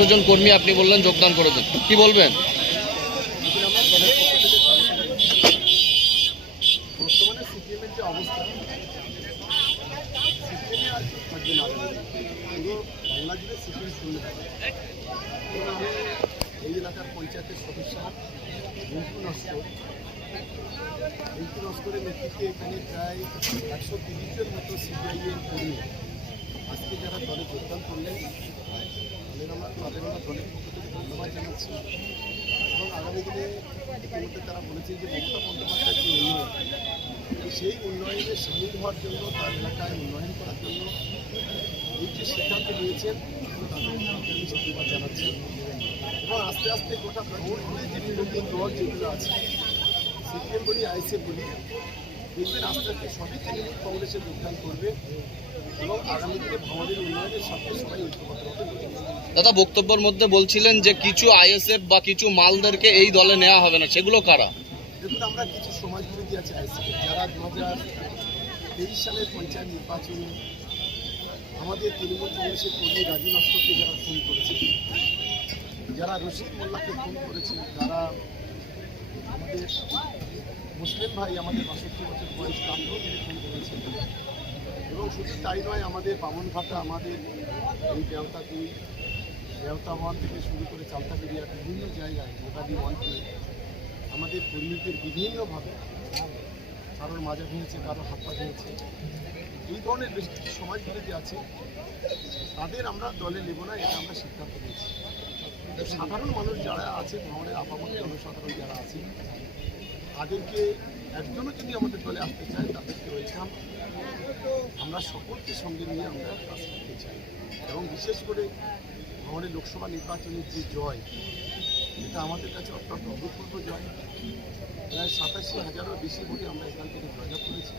500 জন কর্মী আপনি বললেন যোগদান করেছেন, কি বলবেন? বর্তমানে সিপিএমের যে অবস্থা, সিপিএমে আর থাকবে না, পুরো বাংলা জুড়ে সিপিএম শূন্য থাকে। আমি এই এলাকার পঞ্চায়েতের সদস্য রিঙ্কু নস্করের নেতৃত্বে এখানে প্রায় 130 জন মতো সিপিআইএম কর্মী আজকে যারা দলে যোগদান করলেন, তাদের আমরা দলের পক্ষ থেকে ধন্যবাদ জানাচ্ছি। এবং আগামী দিনে ইতিমধ্যে তারা বলেছেন যে মমতা বন্দ্যোপাধ্যায়ের যে উন্নয়ন, সেই উন্নয়নে সামিল হওয়ার জন্য, তার এলাকায় উন্নয়ন করার জন্য এই যে সিদ্ধান্ত নিয়েছেন, তাদের আমি ধন্যবাদ জানাচ্ছি। এবং আস্তে আস্তে গোটা ভাঙড়ে যে বিরোধী দল যেগুলো আছে, সিপিএম বলি, আইএসএফ বলি, দেখবেন আস্তে আস্তে সবই তৃণমূল কংগ্রেসে যোগদান করবে এবং আগামী দিনে ভাঙড়ের উন্নয়নের সাথে সবাই ঐক্যবদ্ধ হবে। দাদা বক্তব্যের মধ্যে বলছিলেন যে কিছু আইএসএফ বা কিছু মালদেরকে এই দলে নেওয়া হবে না, সেগুলো কারা? দেখুন, আমরা কিছু সমাজবিরোধী আছে আইএসএফ, যারা 2023 সালের পঞ্চায়েত নির্বাচনে আমাদের তৃণমূল কংগ্রেসের কর্মী রাজু নস্করকে যারা খুন করেছে, যারা রশিদ মোল্লাকে খুন করেছে, যারা আমাদের মুসলিম ভাই, আমাদের 62 বছর বয়স, তাকেও মেরে খুন করেছে। এবং শুধু তাই নয়, আমাদের বামনঘাটা, আমাদের এই দেওতা 2, দেওতা 1 থেকে শুরু করে চালতাবেরিয়া বিভিন্ন জায়গায়, মোটাদি 1 আমাদের কর্মীদের বিভিন্নভাবে কারোর মাজা ভেঙেছে, কারোর হাত পা ভেঙেছে। এই ধরনের বেশ কিছু সমাজবিরোধী আছে, তাদের আমরা দলে নেব না, এটা আমরা সিদ্ধান্ত নিয়েছি। সাধারণ মানুষ যারা আছে, ভাঙড়ের আপামর জনসাধারণ যারা আছে, তাদেরকে একজনও যদি আমাদের দলে আসতে চায়, তাদেরকে ওয়েলকাম। আমরা সকলকে সঙ্গে নিয়ে আমরা কাজ করতে চাই। এবং বিশেষ করে ভাঙড়ের লোকসভা নির্বাচনের যে জয়, এটা আমাদের কাছে অত্যন্ত অভূতপূর্ব জয়। প্রায় 87,000-এরও বেশি ভোটে আমরা এখান থেকে জয়লাভ করেছি।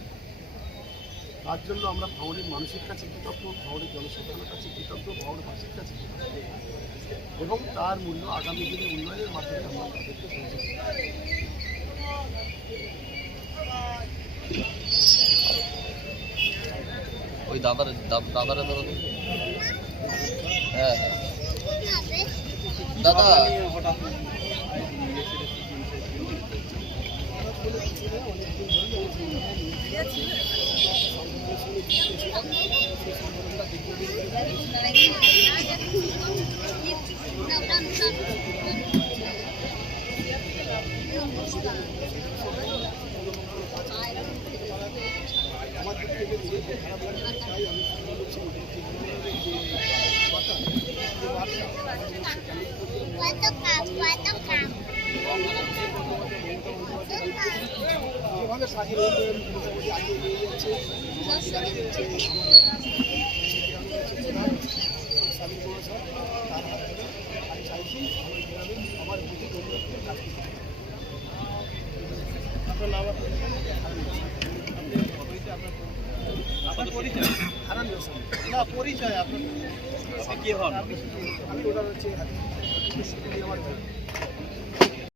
তার জন্য আমরা ভাঙড়ের মানুষের কাছে কৃতজ্ঞ, ভাঙড়ের জনসাধারণের কাছে কৃতজ্ঞ, ভাঙড়বাসীর কাছে কৃতজ্ঞ। এবং তার মূল্য আগামী দিনে উন্নয়নের মাধ্যমে আমরা তাদেরকে পৌঁছে দেব। ওই দাদারা হ্যাঁ দাদা আমার দিক থেকে যে খারাপ লাগতে চাই, আমি যেভাবে কাজের উন্নয়ন মোটামুটি আগে এগিয়ে যাচ্ছে, স্বাধীন করেছে, তার হাত ধরে আমি চাইছি আমার গ্রামে আমার বুঝে উন্নয়ন করে কাজ করতে। আপনার নাম? আপনার পরিচয়? হারান হোসেন। না, পরিচয় আপনার কি হন? আমি ওটা হচ্ছে আমার